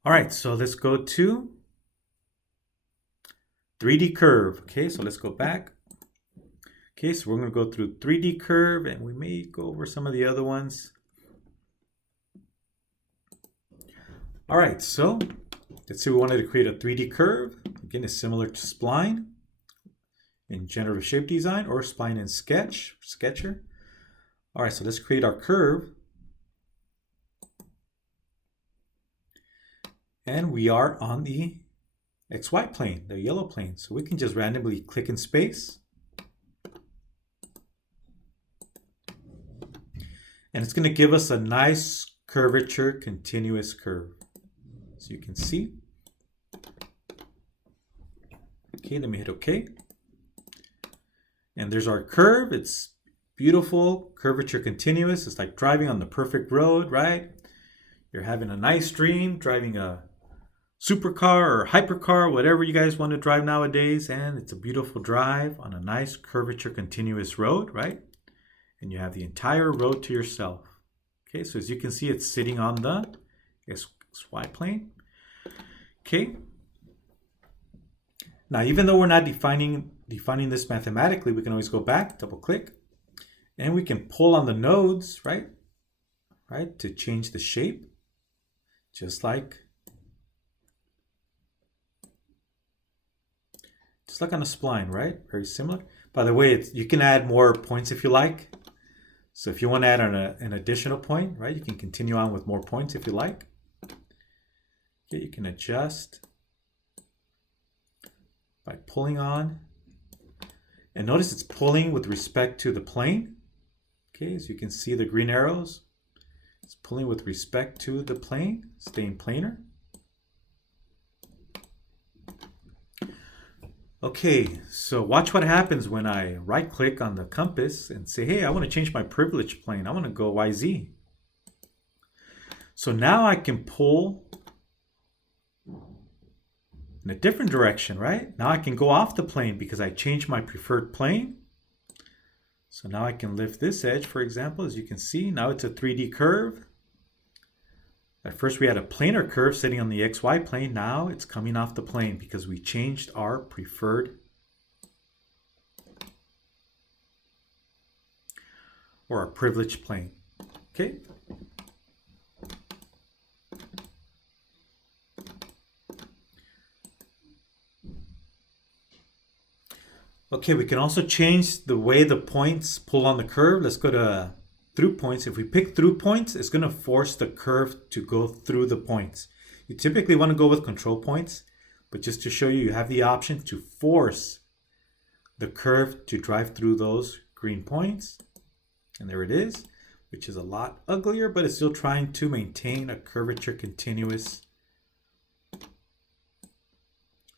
All right, so let's go to 3D curve. Okay, so let's go back. Okay, so we're going to go through 3D curve and we may go over some of the other ones. All right, so let's say we wanted to create a 3D curve. Again, it's similar to spline in generative shape design or spline in Sketcher. All right, so let's create our curve. And we are on the XY plane, the yellow plane. So we can just randomly click in space. And it's going to give us a nice curvature continuous curve. So you can see. Okay, let me hit OK. And there's our curve. It's beautiful, curvature continuous. It's like driving on the perfect road, right? You're having a nice dream, driving a supercar or hypercar, whatever you guys want to drive nowadays, and it's a beautiful drive on a nice curvature continuous road, right? And you have the entire road to yourself. Okay, so as you can see, it's sitting on the XY plane. Okay. Now, even though we're not defining this mathematically, we can always go back, double click, and we can pull on the nodes, right, to change the shape, just like on a spline, right? Very similar. By the way, you can add more points if you like. So if you want to add an additional point, right, you can continue on with more points if you like. Okay, you can adjust by pulling on. And notice it's pulling with respect to the plane. Okay, as you can see the green arrows. It's pulling with respect to the plane, staying planar. Okay, so watch what happens when I right click on the compass and say, hey, I want to change my privilege plane. I want to go YZ. So now I can pull in a different direction, right? Now I can go off the plane because I changed my preferred plane. So now I can lift this edge, for example, as you can see. Now it's a 3D curve. At first we had a planar curve sitting on the XY plane. Now it's coming off the plane because we changed our preferred or our privileged plane. Okay. Okay, we can also change the way the points pull on the curve. Let's go to through points. If we pick through points, it's going to force the curve to go through the points. You typically want to go with control points, but just to show you, you have the option to force the curve to drive through those green points. And there it is, which is a lot uglier, but it's still trying to maintain a curvature continuous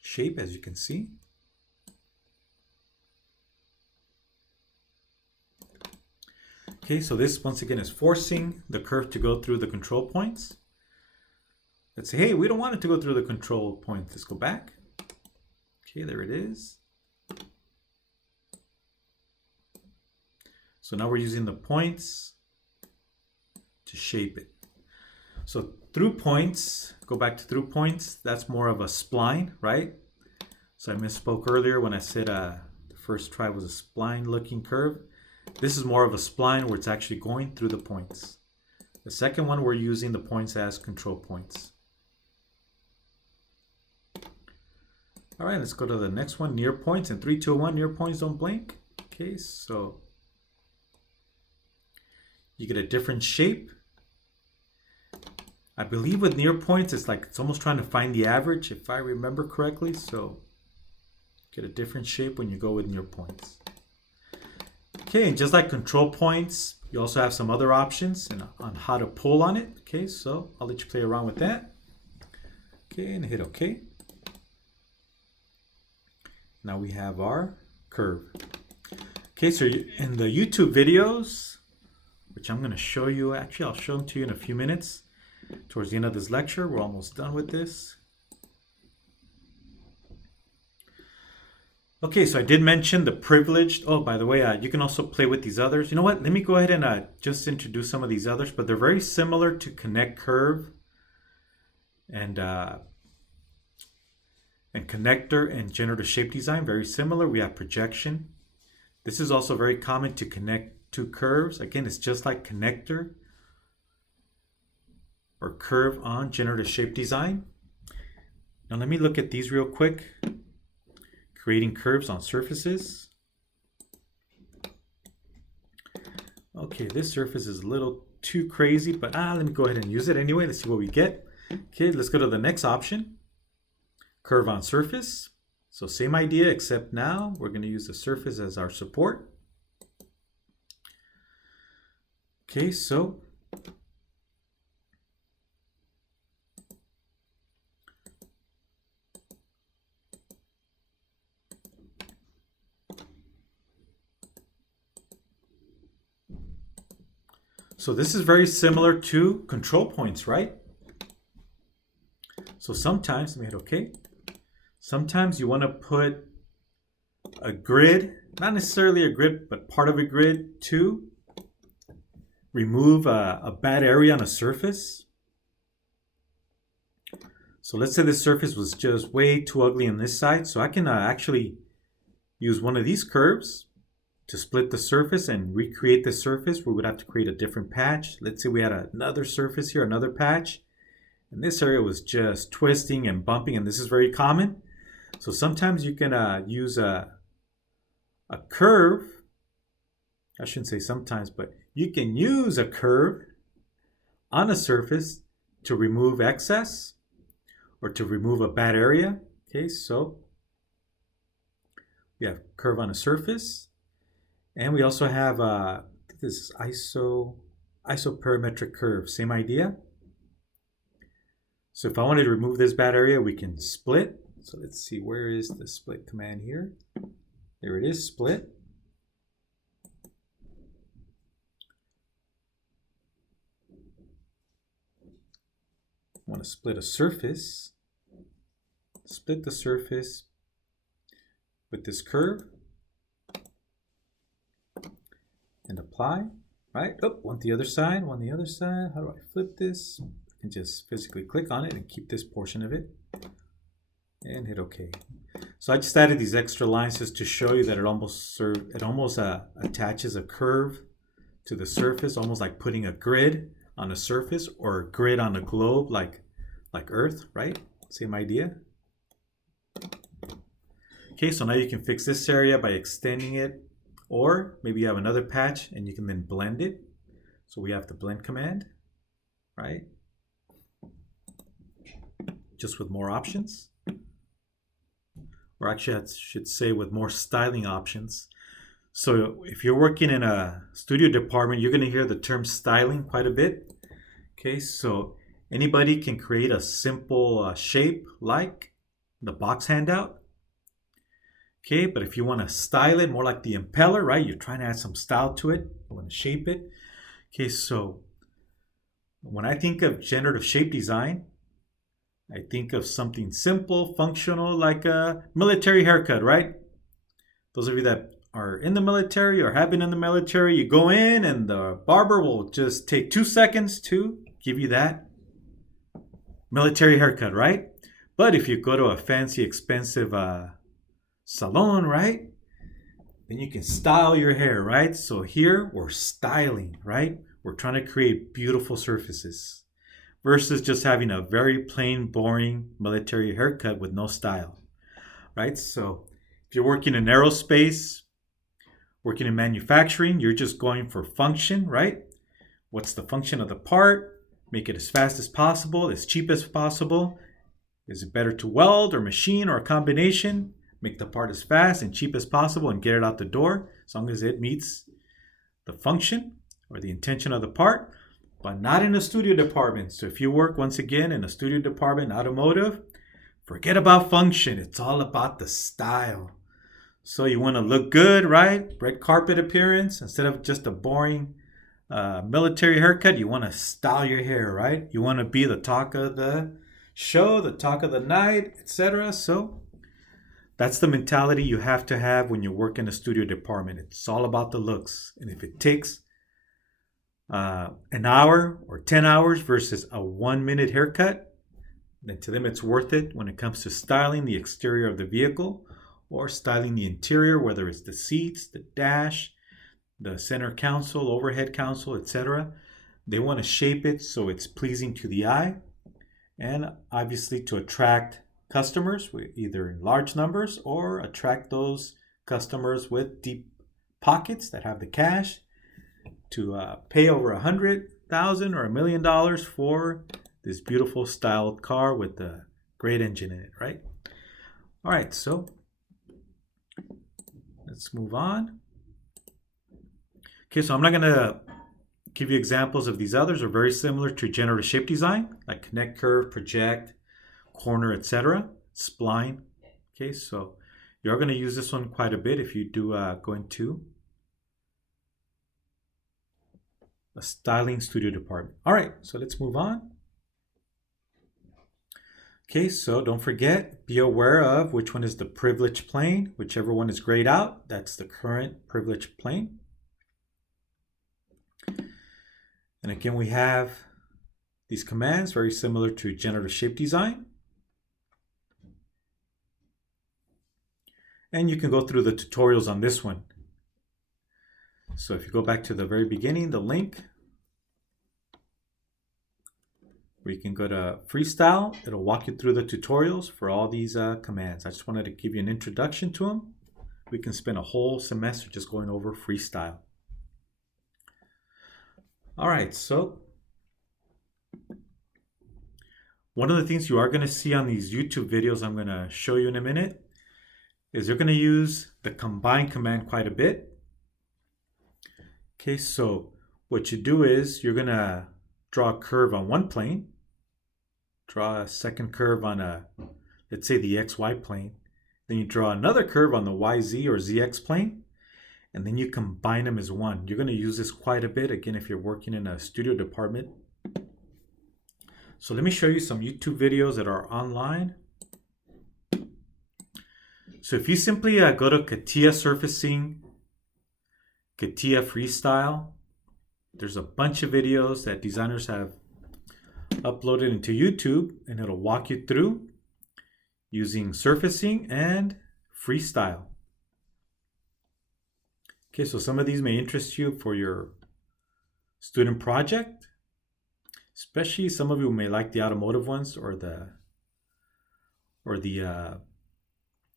shape, as you can see. Okay, so this once again is forcing the curve to go through the control points. Let's say, hey, we don't want it to go through the control points. Let's go back. Okay, there it is. So now we're using the points to shape it. So through points, go back to through points, that's more of a spline, right? So I misspoke earlier when I said the first try was a spline looking curve. This is more of a spline where it's actually going through the points. The second one, we're using the points as control points. All right, let's go to the next one, near points. In 3, 2, 1, near points don't blink. Okay, so you get a different shape. I believe with near points, it's almost trying to find the average, if I remember correctly. So get a different shape when you go with near points. Okay, and just like control points, you also have some other options on how to pull on it. Okay, so I'll let you play around with that. Okay, and hit OK. Now we have our curve. Okay, so in the YouTube videos, which I'm going to show you, actually I'll show them to you in a few minutes. Towards the end of this lecture, we're almost done with this. Okay, so I did mention the privileged. Oh, by the way, you can also play with these others. You know what? Let me go ahead and just introduce some of these others, but they're very similar to Connect Curve and Connector and Generative Shape Design. Very similar. We have Projection. This is also very common to connect two curves. Again, it's just like Connector or Curve on Generative Shape Design. Now let me look at these real quick. Creating curves on surfaces. Okay, this surface is a little too crazy, but let me go ahead and use it anyway. Let's see what we get. Okay, let's go to the next option. Curve on surface. So same idea, except now we're going to use the surface as our support. Okay, so this is very similar to control points, right? So sometimes, let me hit OK. Sometimes you want to put a grid, not necessarily a grid, but part of a grid to remove a bad area on a surface. So let's say this surface was just way too ugly on this side. So I can actually use one of these curves to split the surface and recreate the surface. We would have to create a different patch. Let's say we had another surface here, another patch, and this area was just twisting and bumping, and this is very common. So sometimes you can use a curve. I shouldn't say sometimes, but you can use a curve on a surface to remove excess or to remove a bad area. Okay, so we have curve on a surface. And we also have this is isoperimetric curve, same idea. So if I wanted to remove this bad area, we can split. So let's see, where is the split command here? There it is, split. I want to split a surface. Split the surface with this curve. And apply, right? Oh, want the other side, want the other side. How do I flip this? I can just physically click on it and keep this portion of it and hit OK. So I just added these extra lines just to show you that it almost attaches a curve to the surface, almost like putting a grid on a surface or a grid on a globe like Earth, right? Same idea. Okay, so now you can fix this area by extending it. Or maybe you have another patch and you can then blend it. So we have the blend command, right? Just with more options. Or actually I should say with more styling options. So if you're working in a studio department, you're going to hear the term styling quite a bit. Okay, so anybody can create a simple shape like the box handout. Okay, but if you want to style it more like the impeller, right? You're trying to add some style to it. You want to shape it. Okay, so when I think of generative shape design, I think of something simple, functional, like a military haircut, right? Those of you that are in the military or have been in the military, you go in and the barber will just take 2 seconds to give you that military haircut, right? But if you go to a fancy, expensive salon, right? Then you can style your hair, right? So here we're styling, right? We're trying to create beautiful surfaces versus just having a very plain, boring military haircut with no style. right? So if you're working in aerospace, working in manufacturing, you're just going for function, right? What's the function of the part? Make it as fast as possible, as cheap as possible. Is it better to weld or machine or a combination? Make the part as fast and cheap as possible and get it out the door as long as it meets the function or the intention of the part, but not in a studio department. So if you work, once again, in a studio department, automotive, forget about function. It's all about the style. So you want to look good, right? Red carpet appearance. Instead of just a boring military haircut, you want to style your hair, right? You want to be the talk of the show, the talk of the night, etc. So that's the mentality you have to have when you work in a studio department. It's all about the looks. And if it takes an hour or 10 hours versus a 1 minute haircut, then to them it's worth it when it comes to styling the exterior of the vehicle or styling the interior, whether it's the seats, the dash, the center console, overhead console, etc. They want to shape it so it's pleasing to the eye and obviously to attract customers either in large numbers or attract those customers with deep pockets that have the cash to pay over $100,000 or $1,000,000 for this beautiful styled car with a great engine in it, right? All right, so let's move on. Okay, so I'm not going to give you examples of these others. They're very similar to generative shape design, like connect, curve, project, corner, etc., spline. Okay, so you're going to use this one quite a bit if you do go into a styling studio department. All right, so let's move on. Okay, so don't forget, be aware of which one is the privilege plane. Whichever one is grayed out, that's the current privilege plane. And again, we have these commands very similar to generative shape design. And you can go through the tutorials on this one. So if you go back to the very beginning, the link, where you can go to Freestyle, it'll walk you through the tutorials for all these commands. I just wanted to give you an introduction to them. We can spend a whole semester just going over Freestyle. All right, so one of the things you are going to see on these YouTube videos I'm going to show you in a minute is they're going to use the combine command quite a bit. Okay, so what you do is you're going to draw a curve on one plane, draw a second curve on let's say the XY plane, then you draw another curve on the YZ or ZX plane, and then you combine them as one. You're going to use this quite a bit, again, if you're working in a studio department. So let me show you some YouTube videos that are online. So if you simply go to CATIA Surfacing, CATIA Freestyle, there's a bunch of videos that designers have uploaded into YouTube, and it'll walk you through using surfacing and freestyle. Okay, so some of these may interest you for your student project, especially some of you may like the automotive ones or the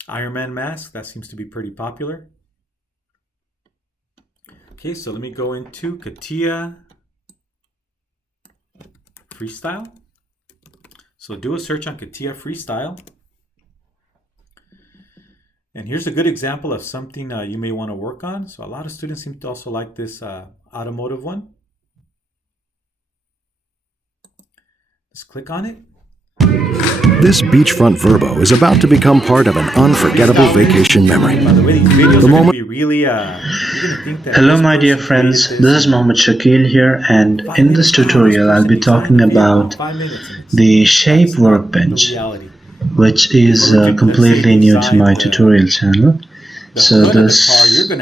Iron Man mask. That seems to be pretty popular. Okay, so let me go into CATIA Freestyle. So do a search on CATIA Freestyle. And here's a good example of something you may want to work on. So a lot of students seem to also like this automotive one. Let's click on it. This beachfront Verbo is about to become part of an unforgettable vacation memory. By the way, these videos are going to be really, you're going to think that. Hello my dear friends, this is Mohammed Shakil here, and in this tutorial I'll be talking about the shape workbench, which is completely new to my tutorial channel. So this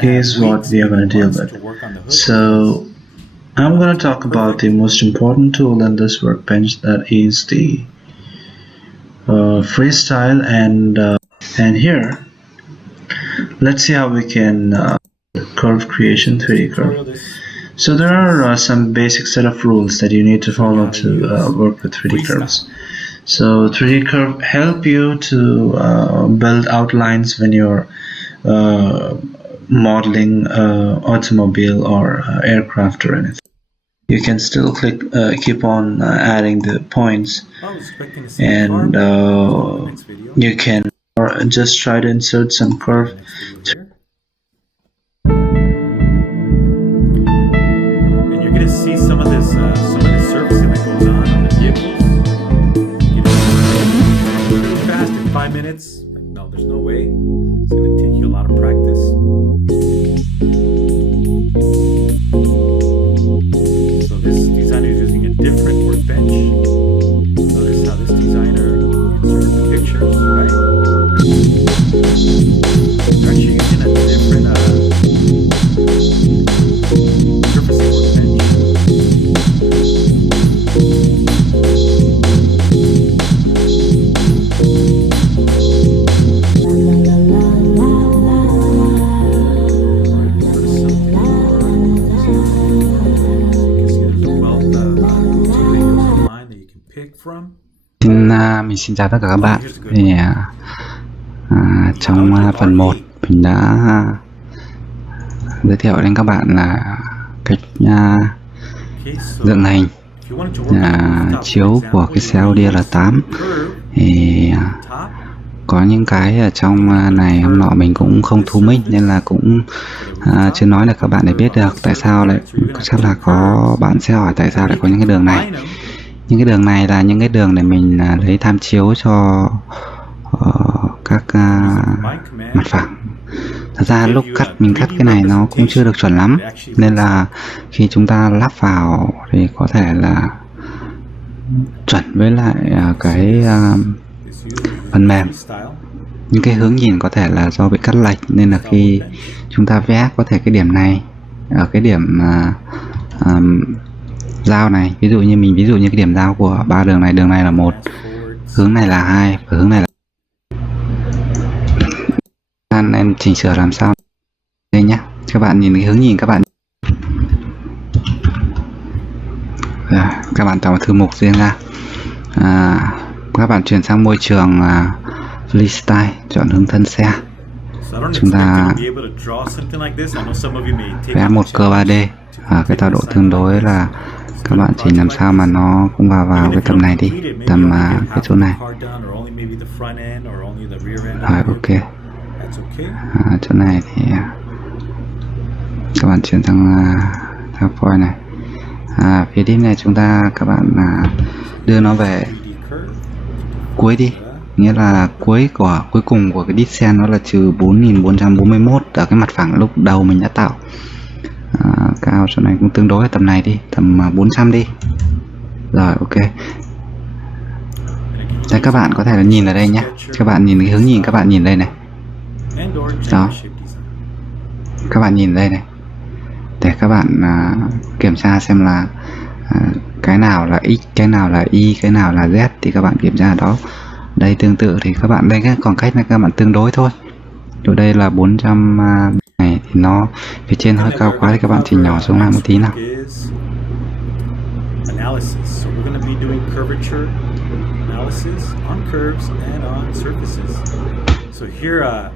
is what we are going to deal with. So I'm going to talk about the most important tool in this workbench, that is the Freestyle, and here let's see how we can curve creation, 3D curve. So there are some basic set of rules that you need to follow to work with 3D curves. So 3D curve help you to build outlines when you're modeling automobile or aircraft or anything. You can still keep on adding the points, I was expecting to see a car, and but there's one in the next video. you can just try to insert some The curve. next video here. And you're gonna see some of this surfacing that goes on the vehicles. You know, really fast in 5 minutes. Like, no, there's no way. It's gonna take you a lot of practice. So this designer is using a different workbench. Notice how this designer inserted the pictures, right? They're actually using a different surfacing workbench. Mình xin chào tất cả các bạn. Thì trong phần 1 mình đã giới thiệu đến các bạn là cách dựng hình chiếu của cái xe Audi R8. Thì có những cái ở trong này hôm nọ mình cũng không thu mic nên là cũng chưa nói là các bạn để biết được tại sao lại, chắc là có bạn sẽ hỏi tại sao lại có những cái đường này. Những cái đường này là những cái đường để mình lấy tham chiếu cho các mặt phẳng. Thật ra lúc mình cắt cái này nó cũng chưa được chuẩn lắm, nên là khi chúng ta lắp vào thì có thể là chuẩn với lại cái phần mềm. Những cái hướng nhìn có thể là do bị cắt lệch, nên là khi chúng ta vẽ có thể cái điểm này ở cái điểm giao này, ví dụ như cái điểm giao của ba đường này là 1, hướng này là 2 và hướng này là em chỉnh sửa làm sao đây nhé. Các bạn nhìn cái hướng nhìn, các bạn tạo một thư mục riêng ra. Các bạn chuyển sang môi trường Freestyle, chọn hướng thân xe. Chúng ta vẽ một cơ 3D cái tọa độ tương đối là các bạn chỉnh làm sao mà nó cũng vào cái tầm này đi, tầm cái chỗ này. Rồi, ok. Chỗ này thì các bạn chuyển sang foil này. Phía đít này các bạn đưa nó về cuối đi, nghĩa là cuối cùng của cái đít xe nó là trừ 4441 ở cái mặt phẳng lúc đầu mình đã tạo. Cao chỗ này cũng tương đối ở tầm này đi, tầm 400 đi. Rồi, ok. Đây, các bạn có thể là nhìn ở đây nhé. Các bạn nhìn cái hướng nhìn, các bạn nhìn đây này. Đó, các bạn nhìn đây này, để các bạn kiểm tra xem là cái nào là X, cái nào là Y, cái nào là Z thì các bạn kiểm tra đó. Đây tương tự thì các bạn, đây cái khoảng cách này các bạn tương đối thôi. Ở đây là 400 này thì nó phía trên hơi cao quá thì các bạn chỉnh nhỏ xuống lại một tí nào. So we're going to be doing curvature analysis on curves and on surfaces. So here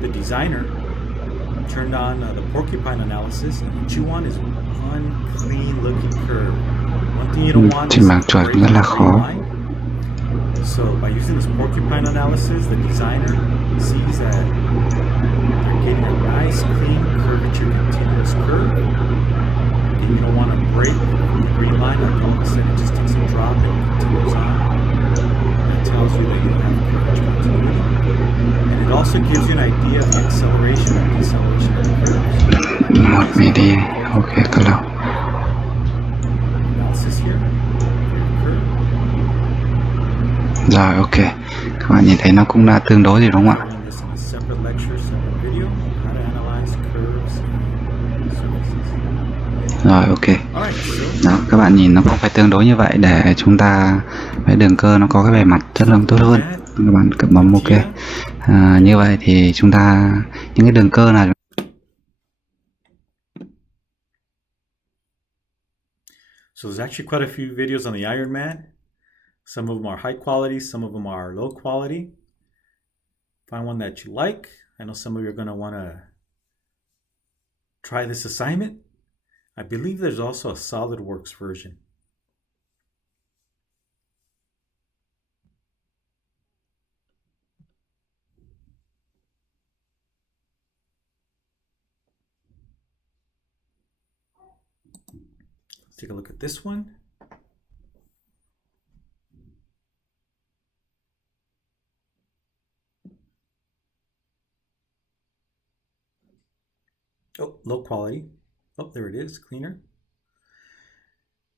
the designer turned on the porcupine analysis, and what you want is one clean looking curve. One thing you don't want is a line. So by using this porcupine analysis, the designer sees that they're getting a nice clean curvature continuous curve. And you don't want to break the green line, like all of a sudden it just takes a drop and continues on. That tells you that you don't have curvature continuity. And it also gives you an idea of the acceleration and deceleration of the curves. Một midi, ok, các bạn. Analysis here. Rồi, ok. Các bạn nhìn thấy nó cũng đã tương đối rồi đúng không ạ? Rồi, ok. Đó, các bạn nhìn nó cũng phải tương đối như vậy để chúng ta cái đường cơ nó có cái bề mặt chất lượng tốt hơn. Các bạn cứ bấm ok. Như vậy thì chúng ta những cái đường cơ nào. So there's actually quite a few videos on the Iron Man. Some of them are high quality, some of them are low quality. Find one that you like. I know some of you are going to want to try this assignment. I believe there's also a SolidWorks version. Let's take a look at this one. Oh, low quality. Oh, there it is, cleaner.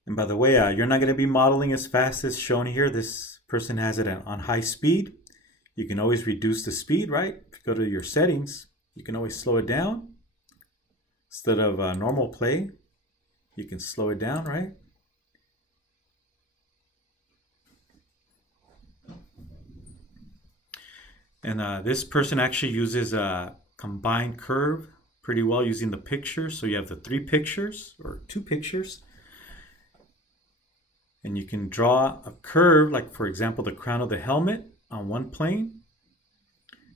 And by the way, you're not going to be modeling as fast as shown here. This person has it on high speed. You can always reduce the speed, right? If you go to your settings, you can always slow it down. Instead of normal play, you can slow it down, right? And this person actually uses a combined curve pretty well using the pictures. So you have the 3 pictures or 2 pictures. And you can draw a curve, like for example, the crown of the helmet on one plane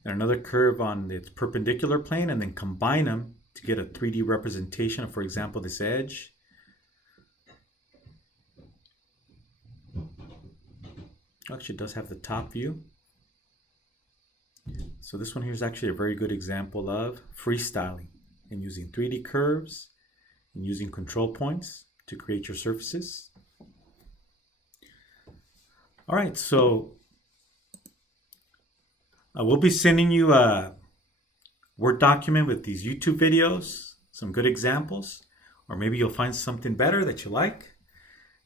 and another curve on its perpendicular plane, and then combine them to get a 3D representation of, for example, this edge. Actually, it does have the top view. So this one here is actually a very good example of freestyling and using 3D curves and using control points to create your surfaces. All right, so I will be sending you a Word document with these YouTube videos, some good examples, or maybe you'll find something better that you like.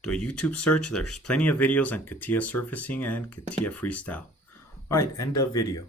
Do a YouTube search. There's plenty of videos on CATIA surfacing and CATIA freestyle. All right, end of video.